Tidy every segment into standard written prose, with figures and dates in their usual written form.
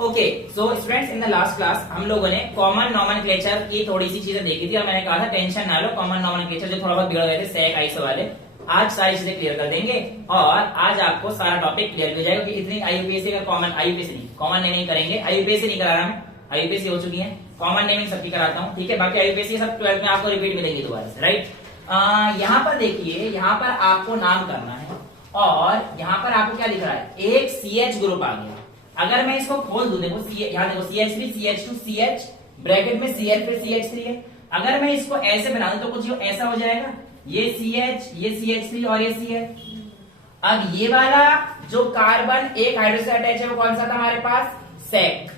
Okay so students, in the last class हम लोगों ने कॉमन नॉमेनक्लेचर की थोड़ी सी चीजें देखी थी और मैंने कहा था टेंशन ना लो, कॉमन नॉमेनक्लेचर जो थोड़ा बहुत बिगड़ गए थे सेक आइस वाले, आज सारी चीजें क्लियर कर देंगे और आज आपको सारा टॉपिक क्लियर हो जाएगा। क्योंकि इतनी आईयूपीएससी का कॉमन नेमिंग करेंगे। आईयूपीएससी नहीं करा रहा मैं, आईयूपीएससी हो चुकी है, कॉमन नेमिंग सबकी कराता हूँ, ठीक है। बाकी आईयूपीएससी सब 12th में आपको रिपीट मिलेंगे दोबारा से, राइट। यहाँ पर देखिए, यहाँ पर आपको नाम करना है और यहाँ पर आपको क्या दिख रहा है, एक CH ग्रुप आ गया। अगर मैं इसको खोल दूं, देखो यहाँ देखो CH3 CH2 CH ब्रैकेट में Cl फिर CH3 है। अगर मैं इसको ऐसे बना दूं तो कुछ ऐसा हो जाएगा, ये CH, ये CH3 और ये Cl। अब ये वाला जो कार्बन एक हाइड्रोजन से अटैच है वो कौन सा था हमारे पास, सेक।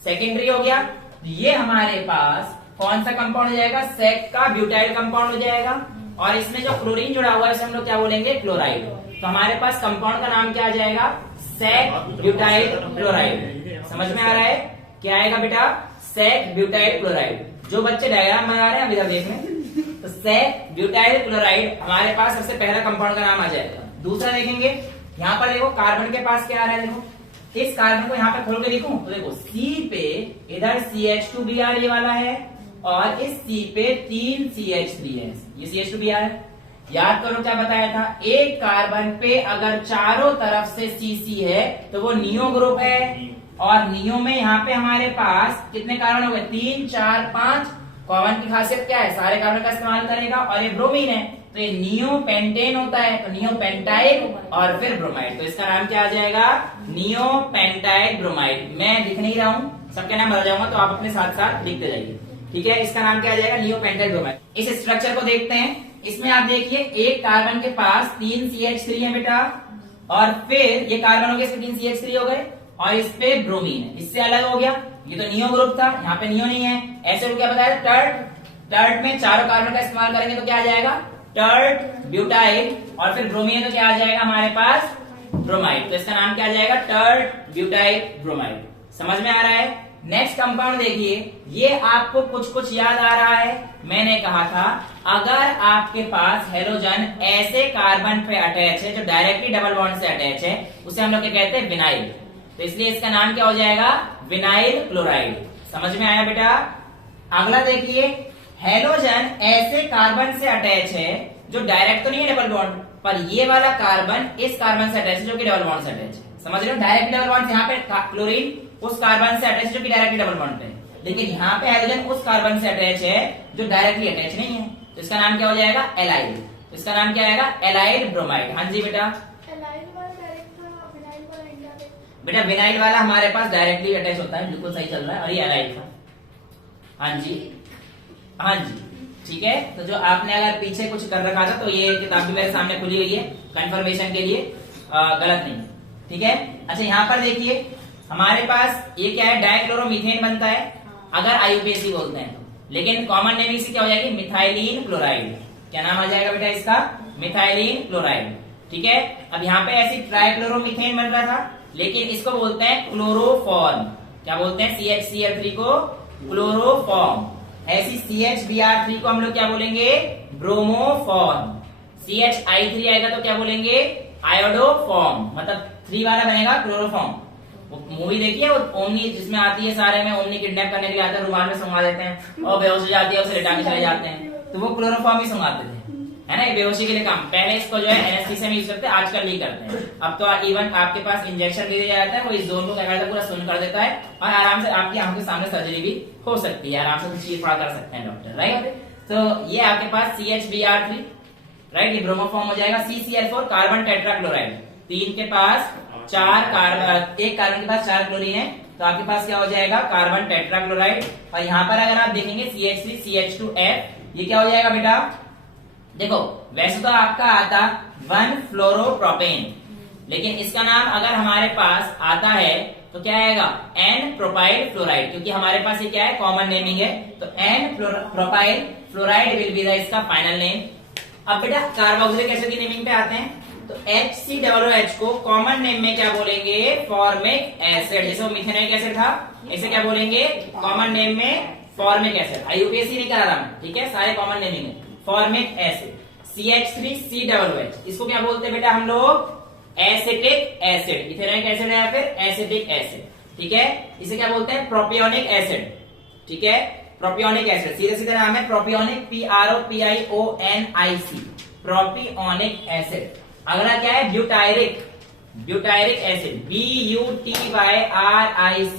सेकेंडरी हो गया। ये हमारे पास कौन सा कंपाउंड हो जाएगा, सेक का ब्यूटाइल कंपाउंड हो जाएगा। और इसमें जो क्लोरीन जुड़ा हुआ है इसे हम लोग क्या बोलेंगे, क्लोराइड। तो हमारे पास कंपाउंड का नाम क्या आ जाएगा, सेक ब्यूटाइल क्लोराइड। समझ में आ रहा है क्या आएगा बेटा, सेक ब्यूटाइल क्लोराइड। जो बच्चे डायग्राम बना रहे हैं इधर देख लें, तो सेक ब्यूटाइल क्लोराइड हमारे पास सबसे पहला कंपाउंड का नाम आ जाएगा। दूसरा देखेंगे, यहाँ पर देखो कार्बन के पास क्या आ रहा है, देखो इस कार्बन को यहाँ पे खोल के देखूं तो देखो C पे इधर CH2Br ये वाला है और इस C पे 3 CH3 है, ये CH2Br है। याद करो क्या बताया था, एक कार्बन पे अगर चारों तरफ से CC है तो वो नियो ग्रुप है। और नियो में यहाँ पे हमारे पास कितने कार्बन हो गए, 3 4 5। कॉमन की खासियत क्या है, सारे कार्बन का इस्तेमाल करेगा। और ये ब्रोमीन है तो ये नियो पेंटेन होता है, तो नियो पेंटाइड और फिर ब्रोमाइड। तो इसका नाम क्या आ जाएगा, नियो पेंटाइड ब्रोमाइड। मैं लिख नहीं रहा हूँ, सबके नाम बता जाऊंगा तो आप अपने साथ साथ लिखते जाइए, ठीक है। इसका नाम क्या आ जाएगा, नियो पेंटाइड ब्रोमाइड। इस स्ट्रक्चर को देखते हैं। इसमें आप देखिए एक कार्बन के पास 3 CH3 है बेटा, और फिर ये कार्बन हो गए, इसके 3 CH3 हो गए और इस पे ब्रोमीन है, इससे अलग हो गया। ये तो नियो ग्रुप था, यहाँ पे नियो नहीं है। ऐसे को क्या बताया, टर्ट में चारों कार्बन का इस्तेमाल करेंगे तो क्या आ जाएगा, टर्ट ब्यूटाइल। और फिर ब्रोमीन है तो क्या आ जाएगा हमारे पास, ब्रोमाइड। तो इसका नाम क्या आ जाएगा, टर्ट ब्यूटाइल ब्रोमाइड। समझ में आ रहा है। नेक्स्ट कंपाउंड देखिए, ये आपको कुछ याद आ रहा है। मैंने कहा था अगर आपके पास हेलोजन ऐसे कार्बन पे अटैच है जो डायरेक्टली डबल बॉन्ड से अटैच है, उसे हम लोग क्या कहते हैं, विनाइल। तो इसलिए इसका नाम क्या हो जाएगा, विनाइल क्लोराइड। समझ में आया बेटा। अगला देखिए, हेलोजन ऐसे कार्बन से अटैच है जो डायरेक्ट तो नहीं है डबल बॉन्ड, पर ये वाला कार्बन इस कार्बन से अटैच है जो कि डबल बॉन्ड से अटैच है। समझ रहे हो, डायरेक्ट डबल बॉन्ड, यहाँ पे क्लोरीन उस कार्बन से अटैच जो कि डायरेक्टली डबल बॉन्ड पे है, लेकिन यहाँ पे हाइड्रोजन उस कार्बन से अटैच है जो डायरेक्टली अटैच नहीं है। तो इसका नाम क्या हो जाएगा, एलाइल। तो इसका नाम क्या आएगा, एलाइल ब्रोमाइड। हाँ जी बेटा, बेटा विनाइल वाला हमारे पास डायरेक्टली अटैच होता है, बिल्कुल सही चल रहा है, और ये एलाइल था। हाँ जी, हाँ जी, ठीक है। तो जो आपने अगर पीछे कुछ कर रखा था तो ये किताब भी मेरे सामने खुली हुई है कंफर्मेशन के लिए, गलत नहीं, ठीक है। अच्छा यहाँ पर देखिए, हमारे पास ये क्या है, डाइक्लोरोमीथेन बनता है अगर आईयूपीएसी बोलते हैं तो। लेकिन कॉमन नेमिंग से क्या हो जाएगी, मिथाइलिन क्लोराइड। क्या नाम आ जाएगा बेटा इसका, मिथाइलिन क्लोराइड, ठीक है। अब यहाँ पे ऐसी ट्राइक्लोरोमीथेन बन रहा था, लेकिन इसको बोलते हैं क्लोरोफॉर्म। क्या बोलते हैं, CHCl3 को क्लोरोफॉर्म। ऐसी CHBr3 को हम लोग क्या बोलेंगे, ब्रोमोफॉर्म। CHI3 आएगा तो क्या बोलेंगे, आयोडोफॉर्म। मतलब 3 वाला बनेगा क्लोरोफॉर्म। मूवी देखिए वो ओमनी जिसमें आती है, सारे में ओमनी किडनैप करने के लिए आता है, रुमाल में संगा देते हैं और बेहोश हो जाती है, उसे लिटा के चले जाते हैं, तो वो क्लोरोफॉर्म ही संगाते थे, है ना, बेहोशी के लिए काम। पहले इसको जो है एनेस्थीसिया में यूज करते हैं, आजकल नहीं करते हैं। अब तो इवन आपके पास इंजेक्शन दे दिया जाता है, वो इस जोन को क्या करता है, पूरा सुन्न कर देता है और आराम से आपकी आंखों के सामने सर्जरी भी हो सकती है, आराम से चीज पड़ा कर सकते हैं डॉक्टर, राइट। तो ये आपके पास CHBr3, राइट, ये ब्रोमोफॉर्म हो जाएगा। CCl4 कार्बन टेट्राक्लोराइड, 3 के पास 4 कार्बन, एक कार्बन के पास 4 क्लोरीन है, तो आपके पास क्या हो जाएगा, कार्बन टेट्राक्लोराइड। और यहाँ पर अगर आप देखेंगे CH3 CH2F, ये क्या हो जाएगा बेटा, देखो वैसे तो आपका आता 1 फ्लोरोप्रोपेन, लेकिन इसका नाम अगर हमारे पास आता है तो क्या आएगा, N प्रोपाइल फ्लोराइड, क्योंकि हमारे पास ये क्या है, कॉमन नेमिंग है, तो N propyl fluoride will be the इसका फाइनल नेम। अब बेटा कार्बोक्सिलिक एसिड की नेमिंग पे आते हैं, तो HCOOH को कॉमन नेम में क्या बोलेंगे, फॉर्मिक एसिड। जैसे वो मिथेनोइक एसिड था, इसे क्या बोलेंगे, कॉमन नेम में फॉर्मिक एसिड। आईयूपीएससी नहीं करा रहा, ठीक है, सारे कॉमन नेमिंग है। फॉर्मिक एसिड CH3COOH, इसको क्या बोलते हैं बेटा हम लोग, एसिटिक एसिड, इथेनॉइक एसिड है या फिर एसिटिक एसिड, ठीक है। इसे क्या बोलते हैं? प्रोपियोनिक एसिड, ठीक है, प्रोपियोनिक एसिड, सीधे सीधे नाम है प्रोपियोनिक, PROPIONIC, प्रोपियोनिक एसिड। अगला क्या है? Butyric, butyric acid, BUTYRIC,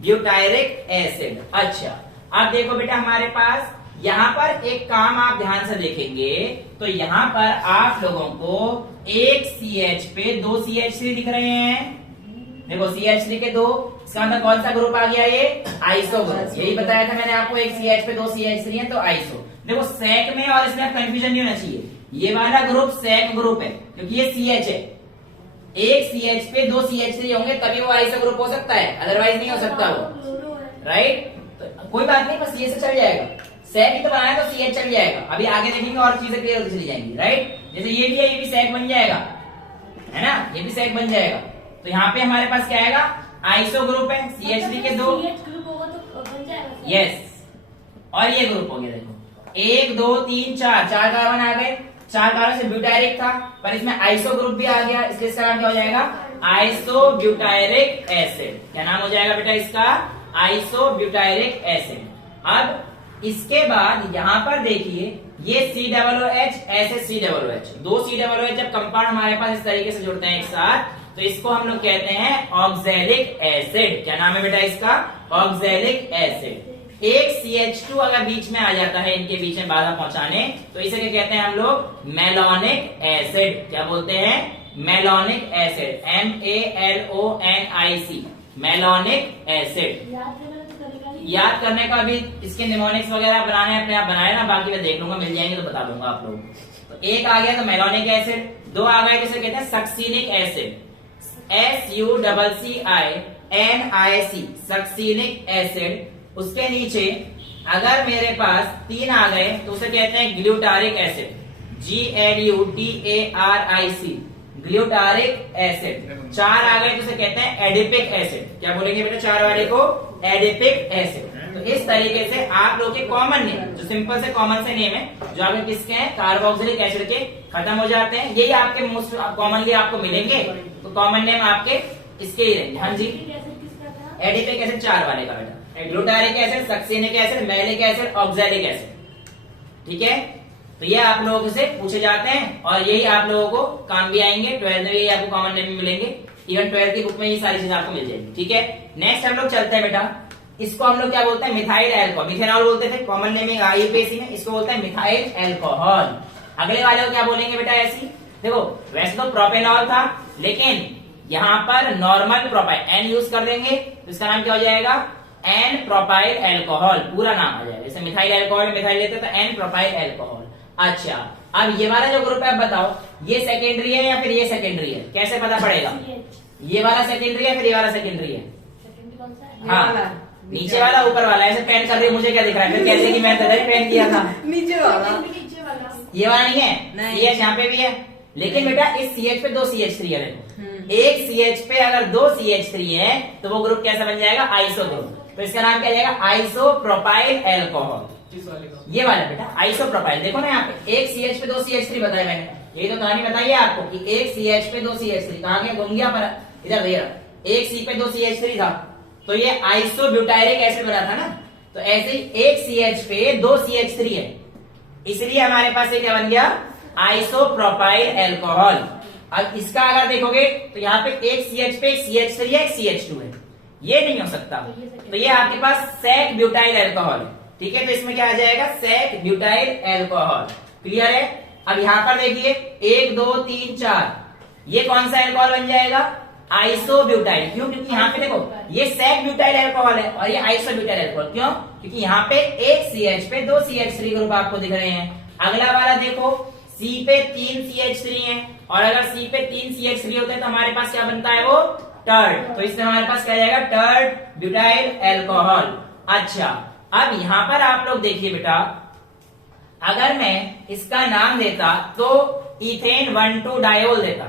butyric acid. अच्छा, अब देखो बेटा हमारे पास यहाँ पर एक काम आप ध्यान से देखेंगे तो यहाँ पर आप लोगों को एक CH पे 2 CH3 दिख रहे हैं। देखो CH3 के 2, इसका मतलब कौन सा ग्रुप आ गया? ये आइसो ग्रुप। यही बताया था मैंने आपको, एक CH पे 2 CH3 है तो आइसो। देखो सेक में और इसमें कंफ्यूजन नहीं होना चाहिए, ये वाला ग्रुप सेक ग्रुप है क्योंकि ये CH है। एक CH पे 2 CH3 होंगे तभी वो आइसो ग्रुप हो सकता है, अदरवाइज नहीं हो सकता वो, राइट। तो कोई बात नहीं, बस ये से चल जाएगा, सेक ही तो बनाया तो CH चल जाएगा। अभी आगे देखेंगे और चीजें क्लियर होती चली जाएंगी, राइट। जैसे ये भी है, ये भी सेक बन जाएगा, है ना, ये भी सेक बन जाएगा। तो यहाँ पे हमारे पास क्या आएगा? आइसो ग्रुप है, CH3 के 2, यस, और ये ग्रुप हो गया। देखो 1 2 3 4 कार्बन आ गए, 4 कार्बन से ब्यूटायरिक था पर इसमें आइसो ग्रुप भी आ गया, इसलिए इसका नाम क्या हो जाएगा? Iso butyric acid. क्या नाम हो जाएगा बेटा इसका? Iso butyric acid. अब इसके बाद यहाँ पर देखिए ये COOH, ऐसे COOH, 2 COOH जब कंपाउंड हमारे पास इस तरीके से जुड़ते हैं एक साथ तो इसको हम लोग कहते हैं ऑक्सैलिक एसिड। क्या नाम है बेटा इसका? Oxalic acid. एक CH2 अगर बीच में आ जाता है, इनके बीच में बाधा पहुंचाने, तो इसे क्या कहते हैं हम लोग? Malonic acid. क्या बोलते हैं? Malonic acid, MALONIC, malonic acid. याद करने का अभी इसके निमोनिक्स वगैरह बनाने अपने आप बनाए ना, बाकी मैं देख लूंगा, मिल जाएंगे तो बता दूंगा आप लोगों को। तो एक आ गया तो मेलोनिक एसिड, 2 आ गए तो इसे कहते हैं succinic acid, SUCCINIC, succinic acid. उसके नीचे अगर मेरे पास 3 आ गए तो उसे कहते हैं glutaric acid, GLUTARIC, glutaric acid. 4 आ गए तो उसे कहते हैं एडिपिक एसिड। क्या बोलेंगे बेटा 4 वाले को? Adipic acid. तो इस तरीके से आप लोग के कॉमन नेम, जो सिंपल से कॉमन से नेम है, जो आपके किसके हैं? कार्बोक्सिलिक एसिड के, खत्म हो जाते हैं। यही आपके मोस्ट कॉमनली आपको मिलेंगे, तो कॉमन नेम आपके इसके ही रहेंगे। हाँ जी, एडिपिक एसिड 4 वाले का बेटा, glutaric acid, succinic acid, malic acid, oxalic acid, ठीक है। तो ये आप लोगों से पूछे जाते हैं और यही आप लोगों को काम भी आएंगे। 12th में यही आपको कॉमन नेम मिलेंगे, इवन 12th की बुक में ये सारी चीजें आपको मिल जाएंगी, ठीक है। नेक्स्ट हम लोग चलते हैं बेटा, इसको हम लोग क्या बोलते हैं? मिथाइल अल्कोहल, मिथेनॉल बोलते थे कॉमन नेमिंग IUPAC में, इसको बोलते हैं मिथाइल अल्कोहल। अगले वाले को क्या बोलेंगे बेटा? ऐसी देखो, वैसे तो प्रोपेनॉल था लेकिन यहाँ पर नॉर्मल प्रोपाइल N यूज कर देंगे तो इसका नाम क्या हो जाएगा? N प्रोपाइल अल्कोहल, पूरा नाम आ जाएगा। जैसे मिथाइल अल्कोहल, मिथाइल लेते तो N प्रोपाइल अल्कोहल। अच्छा, अब ये वाला जो ग्रुप है, अब बताओ ये सेकेंडरी है या फिर ये सेकेंडरी है? कैसे पता पड़ेगा? ये वाला सेकेंडरी है फिर ये वाला सेकेंडरी है? हाँ, नीचे वाला ऊपर वाला। ऐसे पेन कर रही है, मुझे क्या दिख रहा है? फिर कहते कि मैं तो पेन किया था। नीचे वाला, ये वाला नहीं है, नहीं। CH यहाँ पे भी है, लेकिन बेटा इस CH पे 2 CH3 है। देखो एक CH पे अगर 2 CH3 है तो वो ग्रुप कैसा बन जाएगा? Iso group. तो इसका नाम क्या जाएगा? Iso propyl alcohol. ये वाला बेटा आइसो प्रोपाइल। देखो ना यहाँ पे एक CH पे 2 CH3 बताया मैंने, यही तो कहानी बताई है आपको कि एक CH पे 2 CH3 कहाँ गया? घूम गया पर इधर भैया, एक C पे 2 CH3 था तो ये आइसो ब्यूटायरिक एसिड बना था ना। तो ऐसे ही एक CH पे 2 CH3 है, इसलिए हमारे पास ये क्या बन गया? Iso propyl alcohol. अब इसका अगर देखोगे तो यहाँ पे एक CH पे एक CH3 है, एक CH2 है, ये नहीं हो सकता। तो ये आपके पास सेक ब्यूटाइल अल्कोहल है, ठीक है। तो इसमें क्या आ जाएगा? Sec butyl alcohol. क्लियर है? अब यहाँ पर देखिए 1 2 3 4, ये कौन सा अल्कोहल बन जाएगा? Iso butyl. क्यों? क्योंकि यहाँ पे देखो ये सेक ब्यूटाइल अल्कोहल है और ये आइसो ब्यूटाइल अल्कोहल। क्यों? क्योंकि यहाँ पे एक CH पे 2 CH3 ग्रुप आपको दिख रहे हैं। अगला वाला देखो C पे 3 CH3 है और अगर C पे 3 CH3 होते हैं तो हमारे पास क्या बनता है? वो टर्ड। तो इसमें हमारे पास क्या जाएगा? टर्ड ब्यूटाइल अल्कोहल। अच्छा, अब यहाँ पर आप लोग देखिए बेटा, अगर मैं इसका नाम देता तो इथेन 1,2 डायोल देता।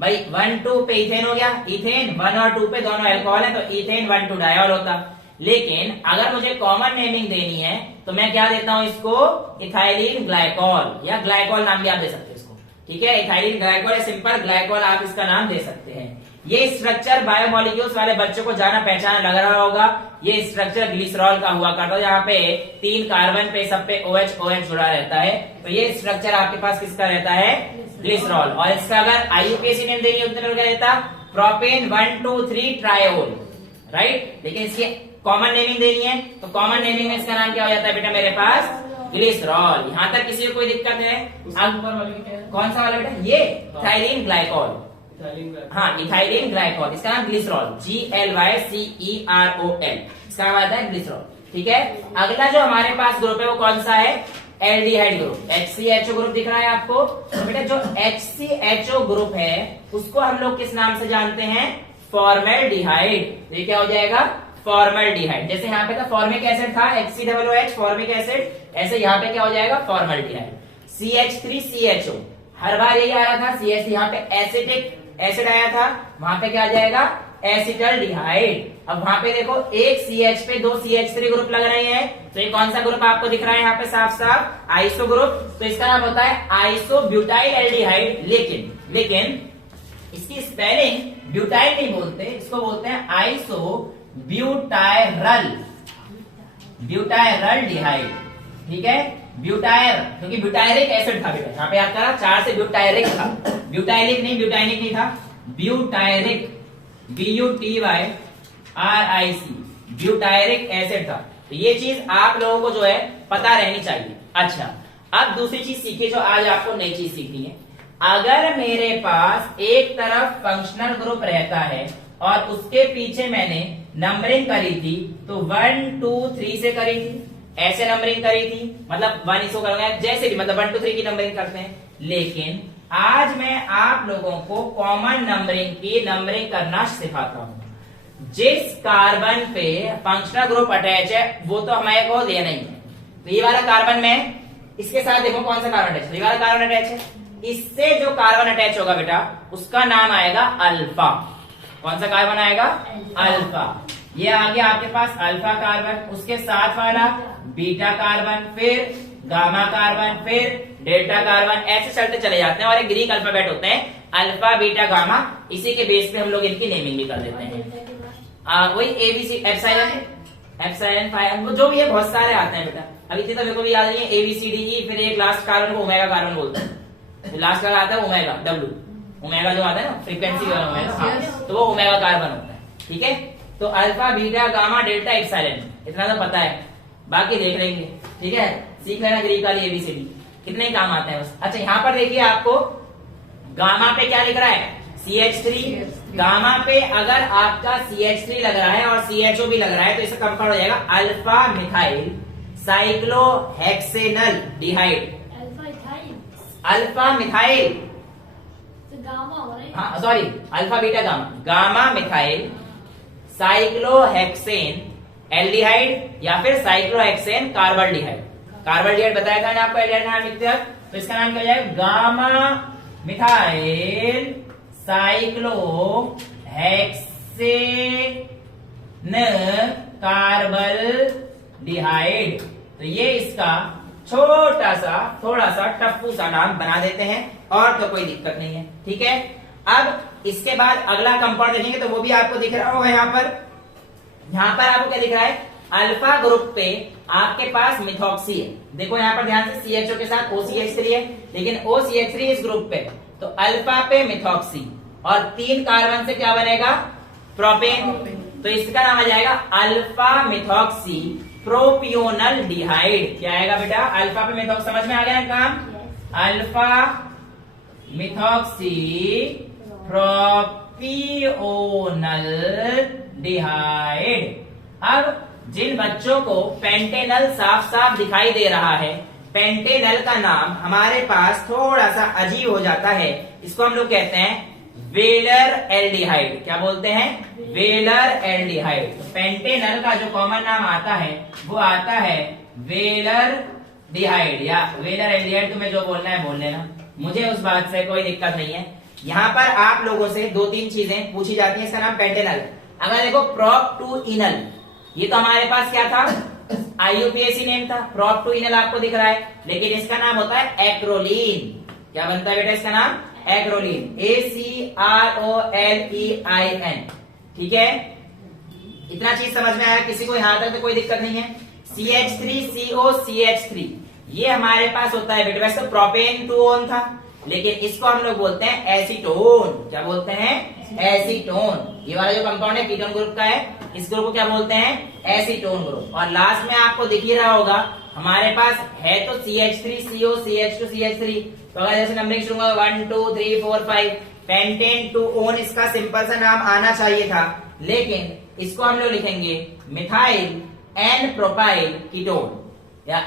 भाई 1,2 पे इथेन हो गया, इथेन 1 और 2 पे दोनों अल्कोहल है तो इथेन 1,2 डायोल होता। लेकिन अगर मुझे कॉमन नेमिंग देनी है तो मैं क्या देता हूं इसको? इथाइलिन ग्लाइकॉल, या ग्लाइकॉल नाम भी आप दे सकते हो इसको। ठीक है, इथाइलिन ग्लाइकोल या सिंपल ग्लाइकोल आप इसका नाम दे सकते हैं। ये स्ट्रक्चर बायोमोलिक्यूल्स वाले बच्चों को जाना पहचाना लग रहा होगा। ये स्ट्रक्चर ग्लिसरॉल का हुआ करता है, यहाँ पे 3 कार्बन पे सब पे OH OH जुड़ा रहता है। तो ये स्ट्रक्चर आपके पास किसका रहता है, ग्लिसरॉल। और इसका अगर IUPAC नेम देनी होती तो क्या रहता, प्रोपेन 1,2,3 ट्रायोल, राइट। लेकिन इसकी कॉमन नेमिंग देनी है, तो कॉमन नेमिंग में इसका नाम क्या हो जाता है बेटा मेरे पास, ग्लिसरॉल। यहाँ तक किसी को कोई दिक्कत है? कौन सा वाला बेटा, ये इथाइलिन ग्लाइकोल। हाँ, इथाइलिन ग्लाइकोल, इसका नाम ग्लिसरॉल, GLYCEROL, इसका नाम आता है ग्लिसरॉल। ठीक है, अगला जो हमारे पास ग्रुप है वो कौन सा है, एल्डिहाइड ग्रुप, HCHO ग्रुप दिख रहा है आपको। तो बेटा जो HCHO ग्रुप है उसको हम लोग किस नाम से जानते हैं, फॉर्मेल्डिहाइड। ये क्या हो जाएगा, फॉर्मेल्डिहाइड। जैसे यहाँ पे था फॉर्मिक एसिड था, HCOOH फॉर्मिक एसिड, ऐसे यहाँ पे क्या हो जाएगा, फॉर्मेल्डिहाइड। CH3CHO, हर बार यही आ रहा था, CH, यहाँ पे एसिटिक एसिड आया था, वहां पे क्या आ जाएगा, एसिटल्डिहाइड। अब वहां पे देखो एक CH पे 2 CH3 ग्रुप लग रहे हैं, तो ये कौन सा ग्रुप आपको दिख रहा है यहाँ पे साफ साफ, आइसो ग्रुप। तो इसका नाम होता है आइसोब्यूटाइल एल्डिहाइड। लेकिन इसकी स्पेलिंग ब्यूटाइल नहीं बोलते, इसको बोलते हैं आइसोब्यूटायरल डिहाइड। ठीक है, ब्यूटायर, क्योंकि ब्यूटायरिक एसिड था बेटा, यहाँ पे आपका 4 से ब्यूटायरिक था, ब्यूटाइलिक नहीं, ब्यूटाइनिक नहीं था, ब्यूटायरिक, BUTYRIC, ब्यूटायरिक एसिड था। तो ये चीज आप लोगों को जो है पता रहनी चाहिए। अच्छा, अब दूसरी चीज सीखी जो आज आपको नई चीज सीखनी है। अगर मेरे पास एक तरफ फंक्शनल ग्रुप रहता है और उसके पीछे मैंने नंबरिंग करी थी, तो 1 2 3 से करी थी, ऐसे नंबरिंग करी थी, मतलब 1 इसको करूंगा, जैसे भी मतलब 1 2 3 की नंबरिंग करते हैं। लेकिन आज मैं आप लोगों को कॉमन नंबरिंग की नंबरिंग करना सिखाता हूं। जिस कार्बन पे फंक्शनल ग्रुप अटैच है वो तो हमारे को लेना ही है। तो ये वाला कार्बन में इसके साथ देखो कौन सा कार्बन अटैच है, ये वाला कार्बन अटैच है, इससे जो कार्बन अटैच होगा बेटा उसका नाम आएगा अल्फा। कौन सा कार्बन आएगा, अल्फा। ये आ गया आपके पास अल्फा कार्बन, उसके साथ वाला बीटा कार्बन, फिर गामा कार्बन, फिर डेल्टा कार्बन, ऐसे चलते चले जाते हैं। और एक ग्रीक अल्फाबेट होते हैं, अल्फा बीटा गामा, इसी के बेस पे हम लोग इनकी नेमिंग भी कर देते हैं। वही ABC, एप्सिलॉन, फाइ, जो भी है बहुत सारे आते हैं बेटा। अभी इतने तो मेरे को भी याद नहीं है, ABCDE, फिर एक लास्ट कार्बन को ओमेगा कार्बन बोलते हैं, लास्ट का आता है ओमेगा, W, ओमेगा जो आता है ना फ्रीक्वेंसी वाला ओमेगा, तो वो ओमेगा कार्बन होता है। ठीक है, तो alpha beta gamma delta epsilon, इतना तो पता है, बाकी देख लेंगे। ठीक है, सीख लेना ग्रीक वाली ABCD, कितने काम आते हैं बस। अच्छा, यहाँ पर देखिए आपको गामा पे क्या लिख रहा है, CH3। गामा पे अगर आपका CH3 लग रहा है और CHO भी लग रहा है तो इसका कंपाउंड हो जाएगा अल्फा मिथाइल साइक्लोहेक्सेनल डिहाइड। अल्फा मिथाइल, हाँ sorry, alpha beta gamma, gamma methyl cyclohexane aldehyde या फिर साइक्लोहेक्सेन कार्बल्डिहाइड। कार्बल्डिहाइड बताया था ना आपको एल्डिहाइड नाम लिखते हैं, तो इसका नाम क्या हो जाएगा, गामा मिथाइल साइक्लोहेक्सेन कार्बल्डिहाइड। तो ये इसका छोटा सा थोड़ा सा टप्पू सा नाम बना देते हैं, और तो कोई दिक्कत नहीं है। ठीक है, अब इसके बाद अगला कंपाउंड देखेंगे तो वो भी आपको दिख रहा होगा यहाँ पर। यहाँ पर आपको क्या दिख रहा है, अल्फा ग्रुप पे आपके पास मिथॉक्सी है। देखो यहाँ पर ध्यान से CHO के साथ OCH3 है, लेकिन OCH3 इस ग्रुप पे, तो अल्फा पे मिथॉक्सी और 3 कार्बन से क्या बनेगा, प्रोपेन। तो इसका नाम आ जाएगा अल्फा मिथॉक्सी प्रोपियोनल डिहाइड। क्या आएगा बेटा, अल्फा पे मिथॉक्सी, समझ में आ गया काम, अल्फा मिथॉक्सी प्रोपियोनल डिहाइड। अब जिन बच्चों को पेंटेनल साफ साफ दिखाई दे रहा है, पेंटेनल का नाम हमारे पास थोड़ा सा अजीब हो जाता है, इसको हम लोग कहते हैं वेलर एल्डिहाइड। क्या बोलते हैं, वेलर एल्डिहाइड। तो पेंटेनल का जो कॉमन नाम आता है वो आता है वेलर डिहाइड या वेलर एल्डिहाइड। तुम्हें जो बोलना है बोल लेना, मुझे उस बात से कोई दिक्कत नहीं है। यहाँ पर आप लोगों से 2-3 चीजें पूछी जाती है, इसका नाम पेंटेनल। अगर देखो प्रोप टू इनल, ये तो हमारे पास क्या था, IUPAC नेम था, प्रोप टू इनल आपको दिख रहा है, लेकिन इसका नाम होता है एक्रोलीन। क्या बनता है बेटा इसका नाम? Acrolein, ACROLEIN। ठीक है, इतना चीज समझ में आया किसी को? यहां तक तो कोई दिक्कत नहीं है। CH3COCH3 ये हमारे पास होता है बेटा, वैसे तो प्रोपेन 2 था, लेकिन इसको हम लोग बोलते हैं एसीटोन। क्या बोलते हैं? एसीटोन। ये वाला जो कंपाउंड है कीटोन ग्रुप का है, इस ग्रुप को क्या बोलते हैं? Acetone group. और लास्ट में आपको दिख ही रहा होगा हमारे पास है तो CH3CO CH2 CH3। तो अगर जैसे नंबरिंग शुरू होगा 1 2 3 4 5, पेंटेन 2-ओन इसका सिंपल सा नाम आना चाहिए था, लेकिन इसको हम लोग लिखेंगे मिथाइल एन प्रोपाइल कीटोन, या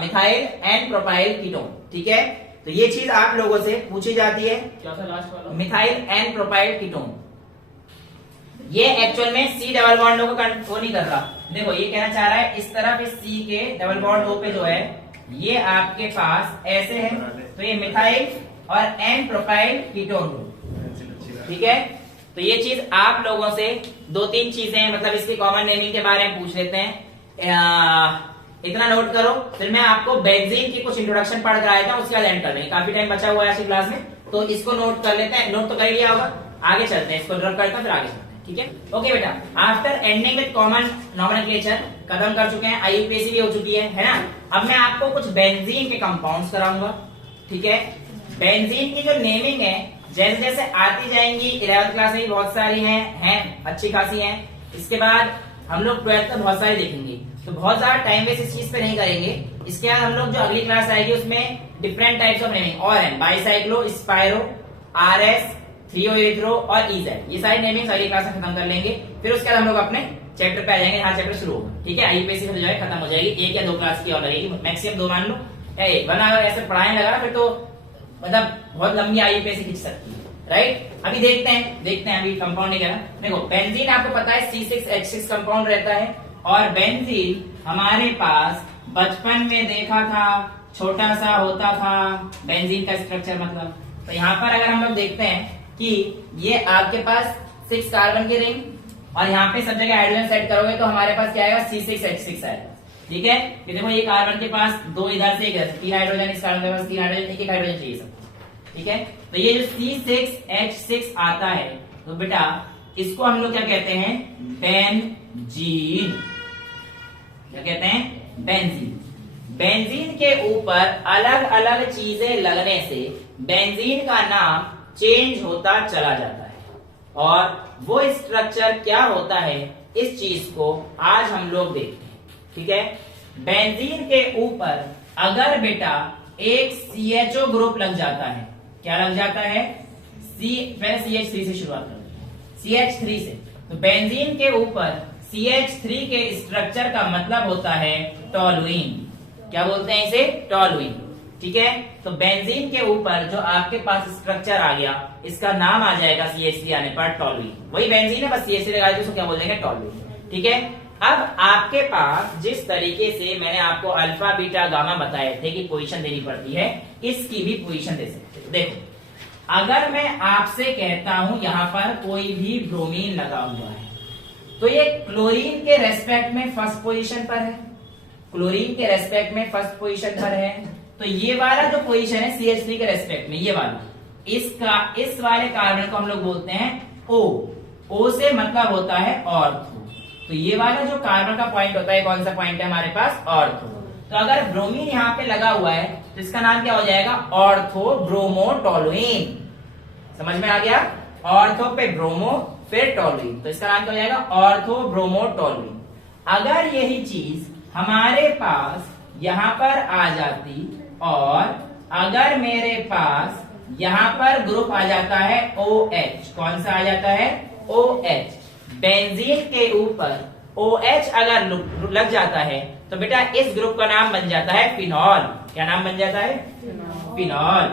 मिथाइल एन प्रोपाइल कीटोन। ठीक है, तो ये चीज आप लोगों से पूछी जाती है। क्या था लास्ट वाला? Methyl n propyl ketone. ये एक्चुअल में C डबल बॉन्ड को वो नहीं कर रहा। देखो ये कहना चाह रहा है इस तरफ इस C के डबल बॉन्ड O पे जो है ये आपके पास ऐसे है, तो ये मिथाइल और एन प्रोपाइल कीटोन ग्रुप। ठीक है, तो ये चीज आप लोगों से 2-3 चीजें मतलब इसकी कॉमन नेमिंग के बारे में पूछ लेते हैं। इतना नोट करो, फिर मैं आपको बेंजीन की कुछ इंट्रोडक्शन पढ़ कर आया था, उसके बाद एंड कर देंगे। काफी टाइम बचा हुआ है आज की क्लास में, तो इसको नोट कर लेते हैं। नोट तो कर लिया होगा, आगे चलते हैं, इसको ड्रॉप करते हैं फिर आगे चलते हैं। ठीक है, ओके बेटा। After ending with common nomenclature खत्म कर चुके हैं, IUPAC भी हो चुकी है ना। अब मैं आपको कुछ बेंजीन के कंपाउंड्स कराऊंगा। ठीक है, बेंजीन की जो नेमिंग है जैसे जैसे आती जाएंगी, 11th क्लास में भी बहुत सारी हैं अच्छी खासी हैं। इसके बाद हम लोग 12th में बहुत सारी देखेंगे, तो बहुत ज्यादा टाइम वेस्ट इस चीज पे नहीं करेंगे। इसके बाद हम लोग जो अगली क्लास आएगी उसमें डिफरेंट टाइप्स ऑफ नेमिंग और है, बाईसाइक्लो, स्पायरो, RS, 3-O-एरिथ्रो और EZ, ये सारी नेमिंग अगली क्लास में खत्म कर लेंगे। फिर उसके बाद हम लोग अपने चैप्टर पे आ जाएंगे। यहाँ चैप्टर शुरू होगा। ठीक है, IUPAC हो जाएगा, खत्म हो जाएगी। 1 या 2 क्लास की और लगेगी, मैक्सिमम 2 मान लो, या 1। वरना अगर ऐसे पढ़ाने लगा फिर तो मतलब बहुत लंबी IUPAC खींच सकती है। राइट, अभी देखते हैं अभी कंपाउंड नहीं करा। देखो बेंजीन आपको पता है C6H6 कंपाउंड रहता है, और बेंजीन हमारे पास बचपन में देखा था, छोटा सा होता था बेंजीन का स्ट्रक्चर मतलब। तो यहाँ पर अगर हम लोग देखते हैं कि ये आपके पास 6 कार्बन की रिंग, और यहाँ पे सब जगह हाइड्रोजन सेट करोगे तो हमारे पास क्या आएगा? C6H6 आएगा। ठीक है, कि देखो ये कार्बन के पास 2 इधर से 3 हाइड्रोजन, इस कार्बन के पास 3 हाइड्रोजन, एक हाइड्रोजन चाहिए सबको। ठीक है, तो ये जो C6H6 आता है, तो बेटा इसको हम लोग क्या कहते हैं? बेंजीन। क्या कहते हैं? बेंजीन। बेंजीन के ऊपर अलग अलग चीजें लगने से बेंजीन का नाम चेंज होता चला जाता है, और वो स्ट्रक्चर क्या होता है इस चीज को आज हम लोग देखते हैं। ठीक है, बेंजीन के ऊपर अगर बेटा एक CHO ग्रुप लग जाता है, क्या लग जाता है? पहले CH3 से शुरुआत करते हैं, CH3 से। तो बेंजीन के ऊपर CH3 के स्ट्रक्चर का मतलब होता है टॉलुइन। क्या बोलते हैं इसे? टॉलुइन। ठीक है, तो बेंजीन के ऊपर जो आपके पास स्ट्रक्चर आ गया, इसका नाम आ जाएगा CH3 आने पर टॉलुइन। वही बेंजीन है, बस CH3 लगा के उसको क्या बोल देंगे? टॉलुइन। ठीक है, अब आपके पास जिस तरीके से मैंने आपको अल्फा बीटा गामा बताए थे कि पोजीशन देनी पड़ती है, इसकी भी पोजीशन दे सकते हो। देखो अगर मैं आपसे कहता हूं यहां पर कोई भी ब्रोमीन लगा हुआ है, तो ये क्लोरीन के रेस्पेक्ट में फर्स्ट पोजीशन पर है, क्लोरीन के रेस्पेक्ट में फर्स्ट पोजीशन पर है। तो ये वाला जो पोजीशन है CH3 के रेस्पेक्ट में, ये वाला, इस वाले कार्बन को हम लोग बोलते हैं O से मतलब होता है ऑर्थो। तो ये वाला जो कार्बन का पॉइंट होता है, कौन सा पॉइंट है हमारे पास? ऑर्थो। तो अगर ब्रोमीन यहाँ पे लगा हुआ है तो इसका नाम क्या हो जाएगा? Ortho bromo toluene. समझ में आ गया? ऑर्थो पे ब्रोमो फिर टॉलुइन, तो इसका नाम क्या हो जाएगा? Ortho bromo toluene. अगर यही चीज हमारे पास यहां पर आ जाती, और अगर मेरे पास यहां पर ग्रुप आ जाता है OH, कौन सा आ जाता है? OH। बेंजीन के ऊपर OH अगर लग जाता है तो बेटा इस ग्रुप का नाम बन जाता है फिनॉल। क्या नाम बन जाता है? फिनॉल।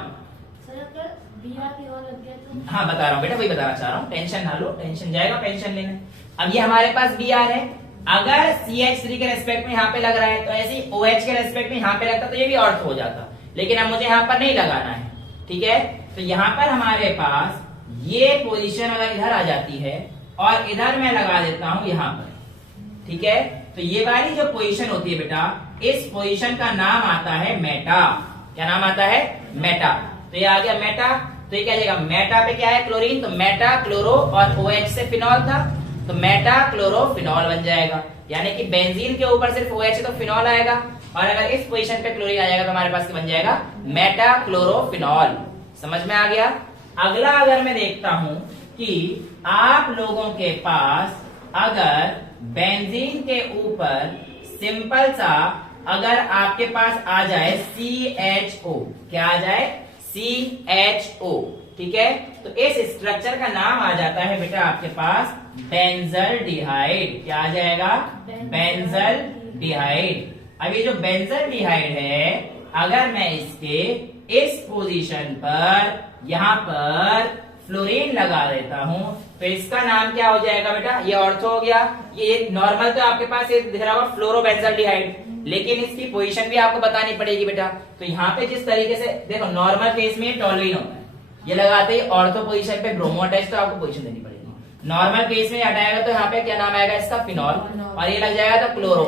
हाँ बता रहा हूँ बेटा, वही बताना चाह रहा हूँ, टेंशन ना लो, टेंशन जाएगा पेंशन लेने। अब ये हमारे पास Br है, अगर CH3 के रेस्पेक्ट में यहाँ पे लग रहा है तो ऐसे OH के रेस्पेक्ट में यहाँ पे लगता तो ये भी ऑर्थो हो जाता, लेकिन अब मुझे यहाँ पर नहीं लगाना है। ठीक है, तो यहाँ पर हमारे पास ये पोजीशन अगर इधर आ जाती है और इधर मैं लगा देता हूं यहाँ पर। ठीक है, तो ये वाली जो पोजीशन होती है बेटा, इस पोजीशन का नाम आता है मेटा। क्या नाम आता है? मेटा। तो तो ये आ गया मेटा। तो ये क्या जाएगा, मेटा पे क्या है क्लोरीन, तो मेटा क्लोरो और OH से फिनॉल था, तो मेटा क्लोरोफिनॉल बन जाएगा। यानी कि बेंजीन के ऊपर सिर्फ OH है तो फिनॉल आएगा, और अगर इस पोजीशन पे क्लोरीन आ जाएगा तो हमारे पास बन जाएगा मेटा क्लोरोफिनॉल। समझ में आ गया। अगला अगर मैं देखता हूं कि आप लोगों के पास अगर बेंजीन के ऊपर सिंपल सा अगर आपके पास आ जाए CHO, क्या आ जाए CHO, ठीक है, तो इस स्ट्रक्चर का नाम आ जाता है बेटा आपके पास बेंजल्डिहाइड। क्या आ जाएगा, बेंजल्डिहाइड। अब ये जो बेंजल्डिहाइड है, अगर मैं इसके इस पोजीशन पर यहां पर फ्लोरीन लगा देता हूं तो इसका नाम क्या हो जाएगा बेटा, ये ऑर्थो हो गया। ये नॉर्मल तो आपके पास ये दिख रहा होगा फ्लोरोबेंजल्डिहाइड, लेकिन इसकी पोजीशन भी आपको बतानी पड़ेगी बेटा। तो यहाँ पे जिस तरीके से देखो, नॉर्मल केस में टॉलुइन होता है, ये लगाते ही ऑर्थो पोजीशन पे ब्रोमो अटैच, तो आपको पोजीशन देनी पड़ेगी। नॉर्मल केस में हटाएगा तो यहाँ पे क्या नाम आएगा इसका, फिनॉल, और ये लग जाएगा तो क्लोरो,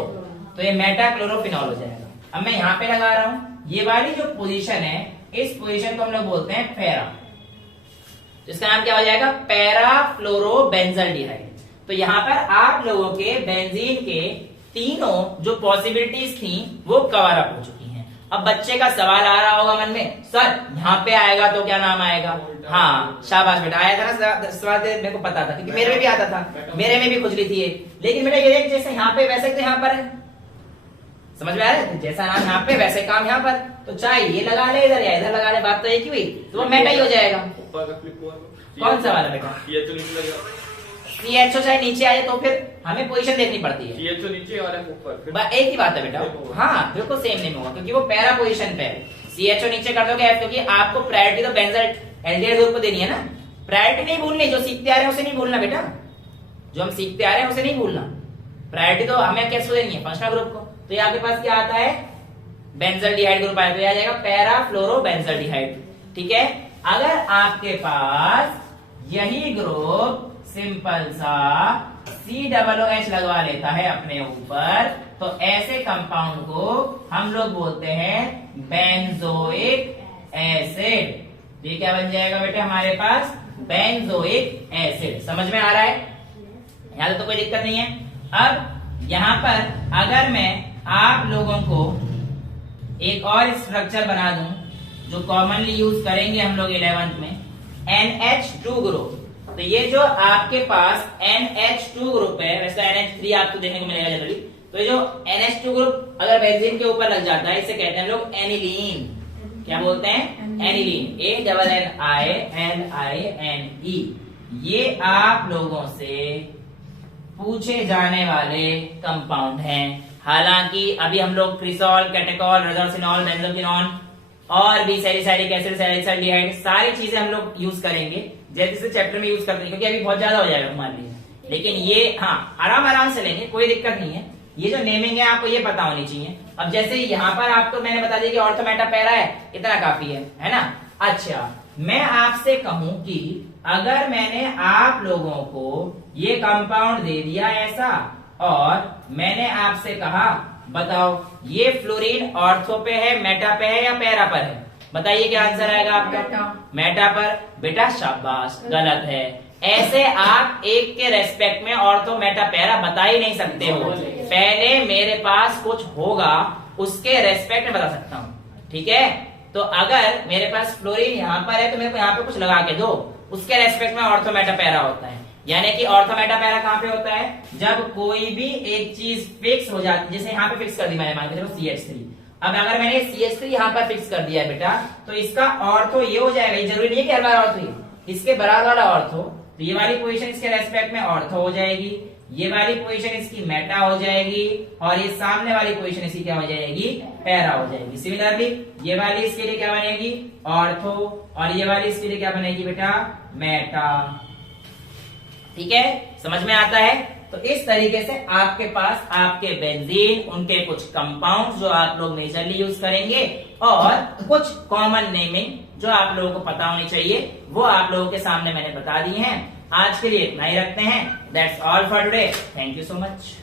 तो ये मेटा क्लोरोफिनॉल हो जाएगा। अब मैं यहाँ पे लगा रहा हूँ, ये वाली जो पोजीशन है, इस पोजीशन को हम लोग बोलते हैं पैरा, तो इसका नाम क्या हो जाएगा, पैरा फ्लोरोबेंजल्डिहाइड। तो यहाँ पर आप लोगों के बेंजीन के तीनों जो पॉसिबिलिटीज थी वो कवर अप हो चुकी हैं। अब बच्चे का सवाल आ रहा होगा मन में, सर यहाँ पे आएगा तो क्या नाम आएगा। हाँ शाबाश बेटा, आया था ना सवाल, मेरे को पता था क्योंकि मेरे में भी आता था, मेरे में भी खुजली थी। लेकिन बेटा ये जैसे यहाँ पे वैसे तो यहाँ पर है, समझ में आ रहा है, जैसा नाम यहाँ पे वैसे काम यहाँ पर, तो चाहे ये लगा ले इधर या इधर लगा ले, बात तो एक ही हुई, तो वो मेटा ही हो जाएगा। कौन सा वाला बेटा, CHO चाहे नीचे आए तो फिर हमें पोजीशन देखनी पड़ती है, CHO नीचे और ऊपर, एक ही बात है बेटा। हाँ बिल्कुल सेम नहीं होगा क्योंकि वो पैरा पोजीशन पे है। CHO नीचे कर दोगे क्योंकि आपको प्रायोरिटी तो बेंजल्डिहाइड ग्रुप को देनी है ना, प्रायोरिटी नहीं भूलनी, जो सीखते आ रहे हैं उसे नहीं भूलना बेटा, जो हम सीखते आ रहे हैं उसे नहीं भूलना, प्रायोरिटी तो हमें कैसे देनी है, फंक्शनल ग्रुप को। तो ये आपके पास क्या आता है, बेंजल्डिहाइड ग्रुप आया, तो आ जाएगा पैरा फ्लोरोबेंजल्डिहाइड, ठीक है। अगर आपके पास यही ग्रुप सिंपल सा COOH लगवा लेता है अपने ऊपर, तो ऐसे कंपाउंड को हम लोग बोलते हैं बेंजोइक एसिड। ये क्या बन जाएगा बेटे हमारे पास, बेंजोइक एसिड। समझ में आ रहा है, यहां तो कोई दिक्कत नहीं है। अब यहां पर अगर मैं आप लोगों को एक और स्ट्रक्चर बना दूं जो कॉमनली यूज करेंगे हम लोग 11th में, NH2 ग्रुप। तो ये जो आपके पास NH2 ग्रुप है, वैसे NH3 आपको देखने को मिलेगा जनरली, तो ये जो NH2 ग्रुप अगर बेंजीन के ऊपर लग जाता है, इसे कहते हैं हम लोग एनिलीन। क्या बोलते हैं, एनिलीन, ANNILINE। ये आप लोगों से पूछे जाने वाले कंपाउंड हैं। हालांकि अभी हम लोग क्रिसॉल, कैटेकॉल, रेजोसिनॉल, बेंजोक्विनोन और भी सैलिसाइलिक एसिड, सैलिसाइल्डिहाइड, सारी चीजें हम लोग यूज करेंगे जैसे चैप्टर में यूज करते हैं, क्योंकि अभी बहुत ज्यादा हो जाएगा हमारे लिए। लेकिन ये हाँ आराम से लेंगे, कोई दिक्कत नहीं है। ये जो नेमिंग है आपको ये पता होनी चाहिए। अब जैसे यहाँ पर आपको मैंने बता दिया कि ऑर्थो मेटा पैरा है, इतना काफी है ना। अच्छा मैं आपसे कहूं कि अगर मैंने आप लोगों को ये कंपाउंड दे दिया ऐसा, और मैंने आपसे कहा बताओ ये फ्लोरीन ऑर्थो पे है, मेटा पे है या पैरा पर है, बताइए क्या आंसर आएगा आपका, मेटा पर। बेटा शाबाश, गलत है। ऐसे आप एक के रेस्पेक्ट में ऑर्थो मेटा पैरा बता ही नहीं सकते हो, पहले मेरे पास कुछ होगा उसके रेस्पेक्ट में बता सकता हूँ, ठीक है। तो अगर मेरे पास फ्लोरीन यहाँ पर है तो मेरे को यहाँ पे कुछ लगा के दो, उसके रेस्पेक्ट में ऑर्थो मेटा पैरा होता है। यानी कि ऑर्थो मेटा पैरा कहाँ पे होता है, जब कोई भी एक चीज फिक्स हो जाती है, जैसे यहाँ पे फिक्स कर दी मैंने, मान के चलो CH3। अब अगर मैंने CH3 यहाँ पर फिक्स कर दिया है बेटा, तो इसका ऑर्थो ये हो जाएगा, ये जरूरी नहीं है कि हर बार ऑर्थो ही, इसके बराबर वाला ऑर्थो, तो ये वाली पोजीशन इसके रेस्पेक्ट में ऑर्थो हो जाएगी, ये वाली पोजीशन इसकी मेटा हो जाएगी, और ये सामने वाली पोजीशन इसकी क्या हो जाएगी, पैरा हो जाएगी। सिमिलरली ये वाली इसके लिए क्या बनेगी, ऑर्थो, और ये वाली इसके लिए क्या बनेगी बेटा, मेटा। ठीक है, समझ में आता है। तो इस तरीके से आपके पास आपके बेंजीन, उनके कुछ कंपाउंड जो आप लोग मेजरली यूज करेंगे, और कुछ कॉमन नेमिंग जो आप लोगों को पता होनी चाहिए, वो आप लोगों के सामने मैंने बता दी हैं। आज के लिए इतना ही रखते हैं। That's all for today. Thank you so much.